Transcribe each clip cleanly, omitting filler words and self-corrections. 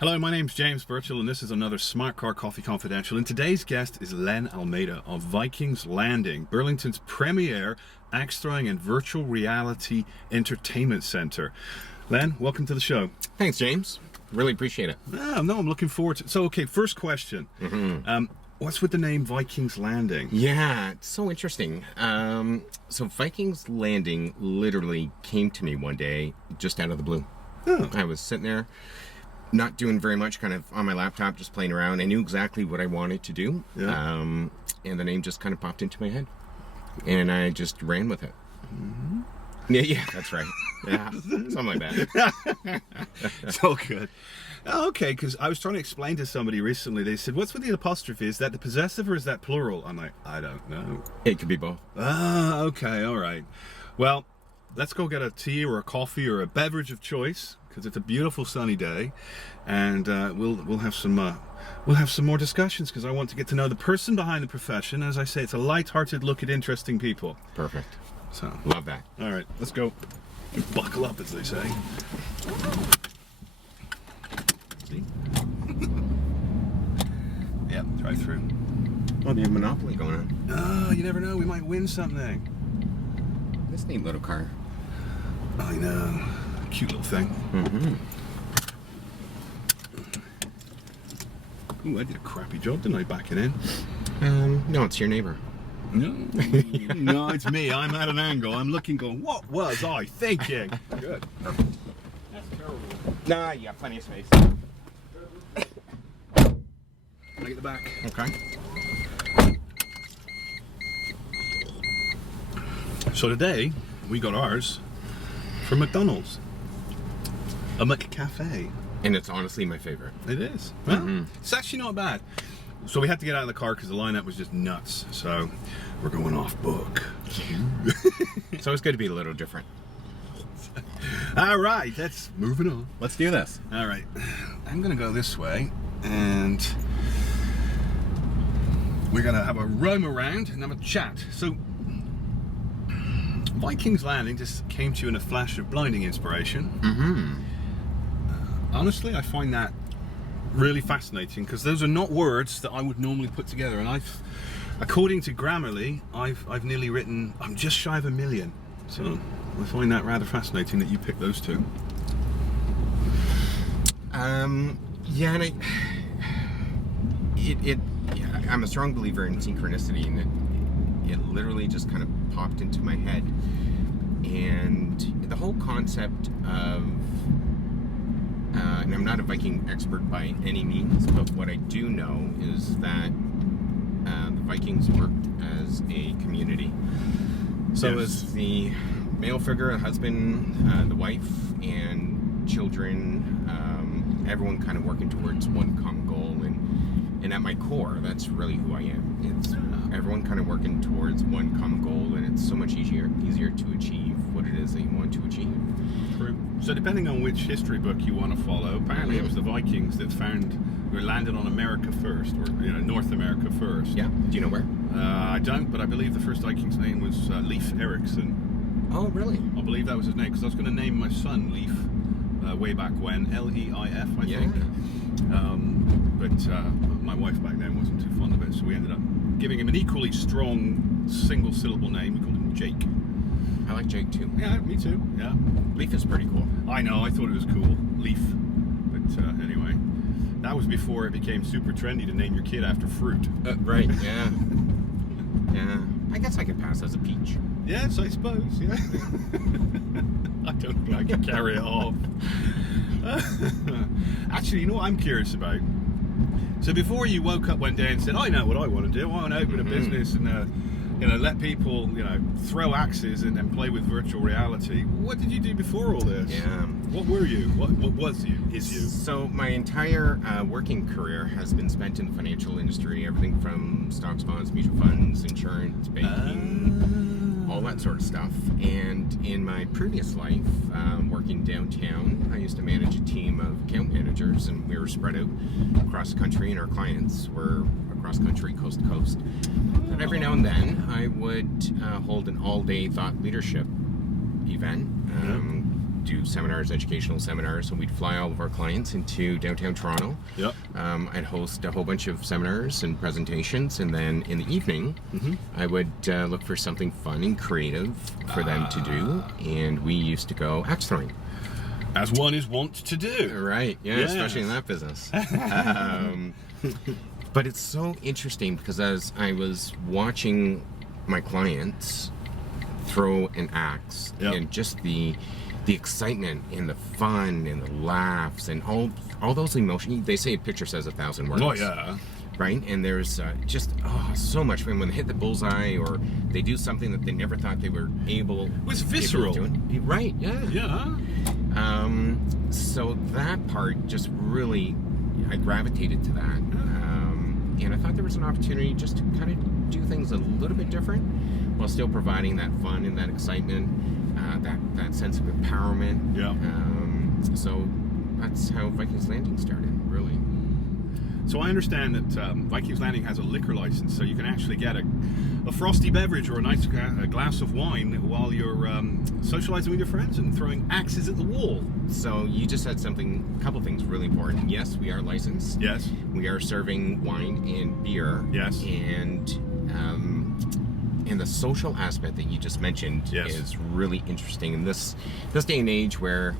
Hello, my name's James Birchall and this is another Smartcar Coffee Confidential, and today's guest is Len Almeida of Vikings Landing, Burlington's premier axe-throwing and virtual reality entertainment center. Len, welcome to the show. Thanks, James. Really appreciate it. No, I'm looking forward to it. So, okay, first question. What's with the name Vikings Landing? Yeah, it's so interesting. So Vikings Landing literally came to me one day just out of the blue. Oh. I was sitting there, not doing very much, kind of on my laptop, just playing around. I knew exactly what I wanted to do. Yeah. And the name just kind of popped into my head. And I just ran with it. Mm-hmm. Yeah, that's right. Yeah, something like that. So good. Oh, okay, because I was trying to explain to somebody recently, they said, what's with the apostrophe? Is that the possessive or is that plural? I'm like, I don't know. It could be both. Ah, okay, all right. Well, let's go get a tea or a coffee or a beverage of choice, because it's a beautiful sunny day, and we'll have some more discussions, because I want to get to know the person behind the profession. As I say, it's a light-hearted look at interesting people. Perfect. So, Love that. all right, let's go. Buckle up, as they say. See? Yeah, drive through. Well, they have Monopoly going on. Oh, you never know. We might win something. This neat little car. I know. Cute little thing. Mm-hmm. Ooh, I did a crappy job, didn't I, backing in? No, it's your neighbor. No. No, it's me. I'm at an angle. I'm looking, going, what was I thinking? Good. That's terrible. Nah, you got plenty of space. Can I get the back? Okay. So today, we got ours from McDonald's. A McCafe. And it's honestly my favorite. It is. Well, it's actually not bad. So we had to get out of the car because the lineup was just nuts. So we're going off book. So it's good to be a little different. All right, that's moving on. Let's do this. All right, I'm gonna go this way, and we're gonna have a roam around and have a chat. So, Vikings Landing just came to you in a flash of blinding inspiration. Honestly, I find that really fascinating, because those are not words that I would normally put together, and according to Grammarly, I've nearly written, I'm just shy of 1 million. So I find that rather fascinating that you picked those two. Yeah, and I'm a strong believer in synchronicity, and it literally just kind of popped into my head. And the whole concept of, and I'm not a Viking expert by any means, but what I do know is that the Vikings worked as a community. So Yes. as the male figure, the husband, the wife, and children, everyone kind of working towards one common goal. And at my core, that's really who I am. It's everyone kind of working towards one common goal, and it's so much easier to achieve what it is that you want to achieve. True. So depending on which history book you want to follow, apparently it was the Vikings that landed on America first, or North America first. Yeah. Do you know where? I don't, but I believe the first Viking's name was Leif Erikson. Oh, really? I believe that was his name, because I was going to name my son Leif way back when, L-E-I-F, I think. But my wife back then wasn't too fond of it, so we ended up giving him an equally strong single-syllable name. We called him Jake. I like Jake too. Yeah, me too. Yeah. Leaf is pretty cool. I know, I thought it was cool. Leaf. But anyway, that was before it became super trendy to name your kid after fruit. Right, yeah. Yeah. I guess I could pass as a peach. Yes, I suppose, yeah. I don't think I can carry it off. Actually, you know what I'm curious about? So before you woke up one day and said, I know what I want to do, I want to open a business and let people, throw axes and play with virtual reality. What did you do before all this? Yeah. What were you? What was you? Is you? So my entire working career has been spent in the financial industry, everything from stocks, bonds, mutual funds, insurance, banking, all that sort of stuff. And in my previous life, working downtown, I used to manage a team of account managers, and we were spread out across the country, and our clients were across country, coast to coast. And every now and then, I would hold an all-day thought leadership event. do seminars, educational seminars. So we'd fly all of our clients into downtown Toronto. Yep. I'd host a whole bunch of seminars and presentations, and then in the evening, I would look for something fun and creative for them to do, and we used to go axe throwing. As one is wont to do. Right, yeah, Yes. especially in that business. But it's so interesting because as I was watching my clients throw an axe, Yep. and just the excitement and the fun and the laughs and all those emotions. They say a picture says 1,000 words. Oh, yeah. Right? And there's just so much fun when they hit the bullseye or they do something that they never thought they were able. It was visceral. Right, yeah. Yeah. So that part just really, I gravitated to that. And I thought there was an opportunity just to kind of do things a little bit different while still providing that fun and that excitement, that sense of empowerment. Yeah. So that's how Vikings Landing started, really. So I understand that Vikings Landing has a liquor license, so you can actually get a frosty beverage or a nice glass of wine while you're socializing with your friends and throwing axes at the wall. So you just said a couple things really important. Yes, we are licensed. Yes. We are serving wine and beer. Yes. And the social aspect that you just mentioned Yes. is really interesting in this day and age where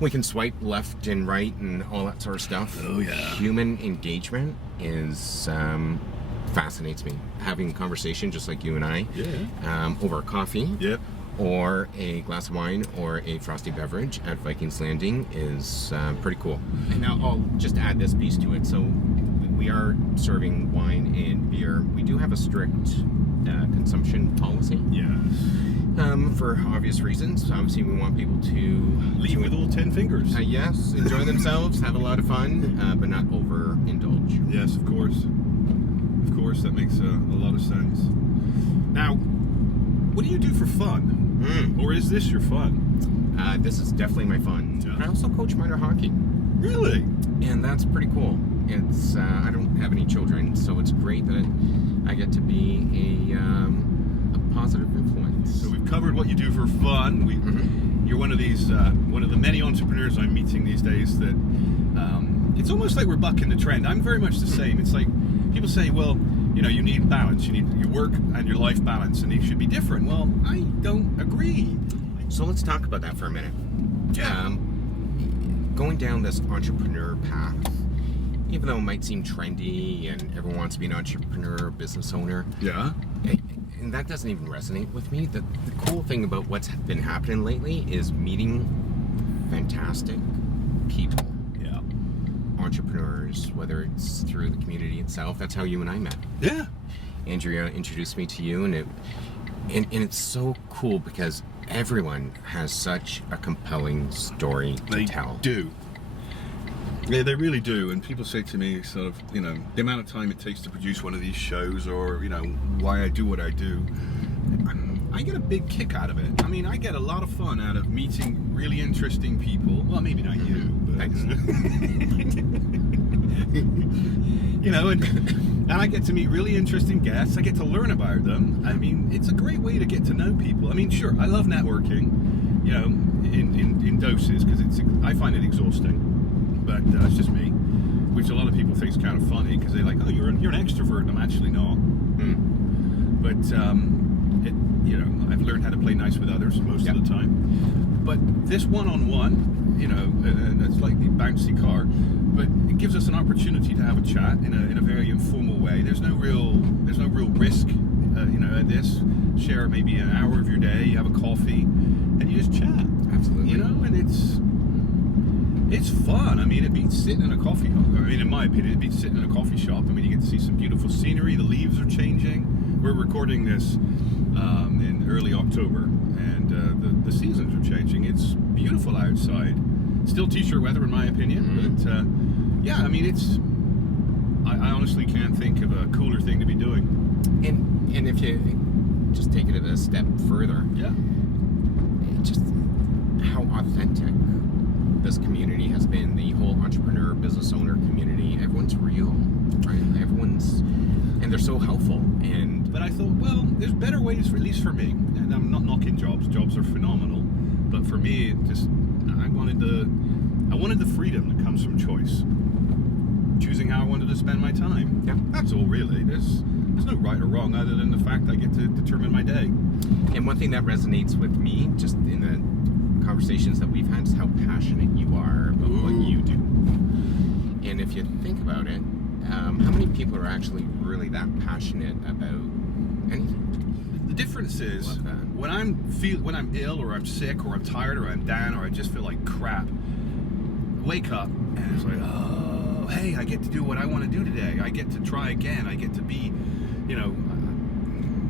we can swipe left and right and all that sort of stuff. Oh, yeah. Human engagement is fascinates me. Having a conversation just like you and I, over coffee, Yep. or a glass of wine, or a frosty beverage at Vikings Landing is pretty cool. And now I'll just add this piece to it. So we are serving wine and beer. We do have a strict consumption policy. Yes. For obvious reasons. Obviously, we want people to Leave with all 10 fingers. yes, enjoy themselves, have a lot of fun, but not overindulge. Yes, of course. Of course, that makes a lot of sense. Now, what do you do for fun? Or is this your fun? This is definitely my fun. Yeah. I also coach minor hockey, Really? and that's pretty cool. It's I don't have any children, so it's great that I get to be a positive influence. So we've covered what you do for fun. You're one of these, one of the many entrepreneurs I'm meeting these days that it's almost like we're bucking the trend. I'm very much the same. It's like people say, well, you need balance. You need your work and your life balance, and they should be different. Well, I don't agree. So let's talk about that for a minute. Yeah. Going down this entrepreneur path, even though it might seem trendy and everyone wants to be an entrepreneur, business owner, Yeah. and that doesn't even resonate with me. The cool thing about what's been happening lately is meeting fantastic people, Yeah. entrepreneurs, whether it's through the community itself. That's how you and I met. Yeah. Andrea introduced me to you, and it's so cool because everyone has such a compelling story to They tell. do. Yeah, they really do. And people say to me, sort of, the amount of time it takes to produce one of these shows, or why I do what I do. I get a big kick out of it. I mean, I get a lot of fun out of meeting really interesting people. Well, maybe not you, but Thanks. and I get to meet really interesting guests. I get to learn about them. I mean, it's a great way to get to know people. I mean, sure, I love networking, in doses, because I find it exhausting. But that's just me, which a lot of people think is kind of funny because they're like, "Oh, you're an extrovert," and I'm actually not. But I've learned how to play nice with others most of the time. But this one-on-one, and it's like the bouncy car, but it gives us an opportunity to have a chat in a very informal way. There's no real risk, at this. Share maybe an hour of your day, you have a coffee, and you just chat. Absolutely. And it's fun. I mean, it beats sitting in a coffee shop. I mean, in my opinion, it beats sitting in a coffee shop. I mean, you get to see some beautiful scenery. The leaves are changing. We're recording this in early October, and the seasons are changing. It's beautiful outside. Still t-shirt weather, in my opinion. But I mean, I honestly can't think of a cooler thing to be doing. And if you just take it a step further, just how authentic this community has been, the whole entrepreneur, business owner community. Everyone's real, right? And they're so helpful. But I thought, well, there's better ways, at least for me. And I'm not knocking jobs. Jobs are phenomenal. But for me, wanted the freedom that comes from choice. Choosing how I wanted to spend my time. Yeah. That's all really. There's no right or wrong other than the fact I get to determine my day. And one thing that resonates with me, just in the conversations that we've had, is how passionate you are about what you do. And if you think about it, how many people are actually really that passionate about anything? The difference is when I'm ill or I'm sick or I'm tired or I'm down or I just feel like crap, wake up and it's like, oh, hey, I get to do what I want to do today. I get to try again. I get to be,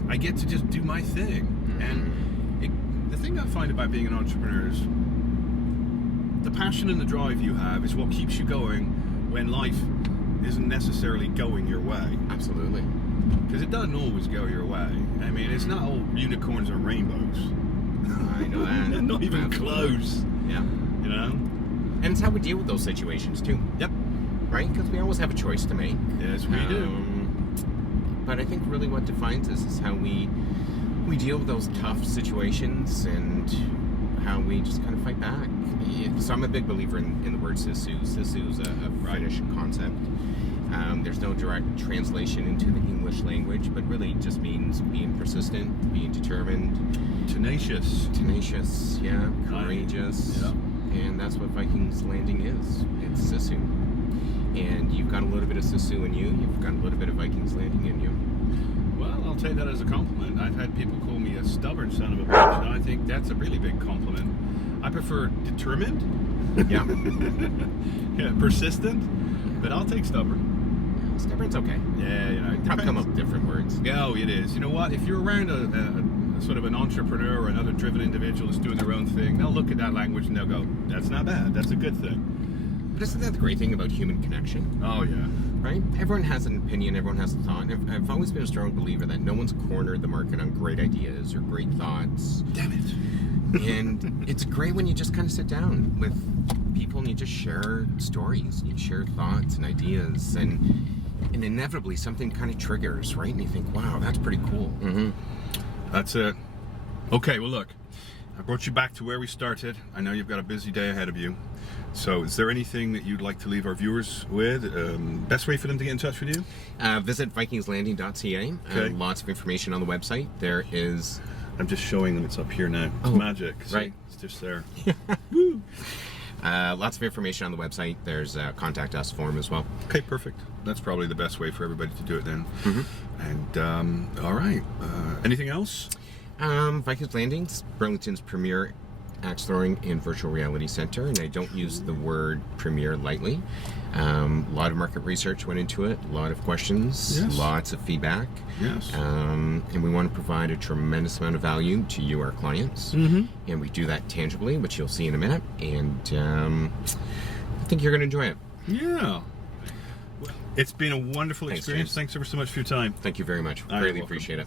I get to just do my thing. Mm-hmm. And the thing I find about being an entrepreneur is the passion and the drive you have is what keeps you going when life isn't necessarily going your way. Absolutely. Because it doesn't always go your way. I mean, it's not all unicorns and rainbows. I know that. Not even Absolutely. close. Yeah. You know? And it's how we deal with those situations too. Yep. Right? Because we always have a choice to make. Yes, we do. But I think really what defines us is how we deal with those tough situations and how we just kind of fight back. So I'm a big believer in the word sisu. Sisu is a Finnish concept. There's no direct translation into the English language, but really it just means being persistent, being determined. Tenacious. Tenacious, yeah. Courageous. Yeah. And that's what Vikings Landing is. It's sisu. And you've got a little bit of sisu in you. You've got a little bit of Vikings Landing in you. Well, I'll take that as a compliment. I've had people call me a stubborn son of a bitch, and I think that's a really big compliment. I prefer determined. Yeah. Yeah, persistent, but I'll take stubborn. Stubborn's okay. Yeah, it Probably come depends. up with different words. Yeah, oh, it is. You know what? If you're around a sort of an entrepreneur or another driven individual that's doing their own thing, they'll look at that language and they'll go, that's not bad. That's a good thing. But isn't that the great thing about human connection? Oh, yeah. Right? Everyone has an opinion, everyone has a thought. And I've always been a strong believer that no one's cornered the market on great ideas or great thoughts. Damn it. And it's great when you just kind of sit down with people and you just share stories, you share thoughts and ideas, and inevitably something kind of triggers, right? And you think, wow, that's pretty cool. Mm-hmm. That's it. Okay, well, look, I brought you back to where we started. I know you've got a busy day ahead of you. So is there anything that you'd like to leave our viewers with? Best way for them to get in touch with you? Visit vikingslanding.ca. Okay. Lots of information on the website. There is... I'm just showing them it's up here now. It's magic. See? Right. It's just there. Woo. Lots of information on the website. There's a contact us form as well. Okay, perfect. That's probably the best way for everybody to do it then. Mm-hmm. And, all right. Anything else? Vikings Landing's Burlington's premier axe throwing and virtual reality center, and I don't use the word premier lightly. A lot of market research went into it, a lot of questions, Yes. lots of feedback. Yes. And we want to provide a tremendous amount of value to you, our clients. Mm-hmm. And we do that tangibly, which you'll see in a minute. And I think you're going to enjoy it. Yeah. Well, it's been a wonderful experience. James. Thanks ever so much for your time. Thank you very much. You're Greatly welcome. appreciate it.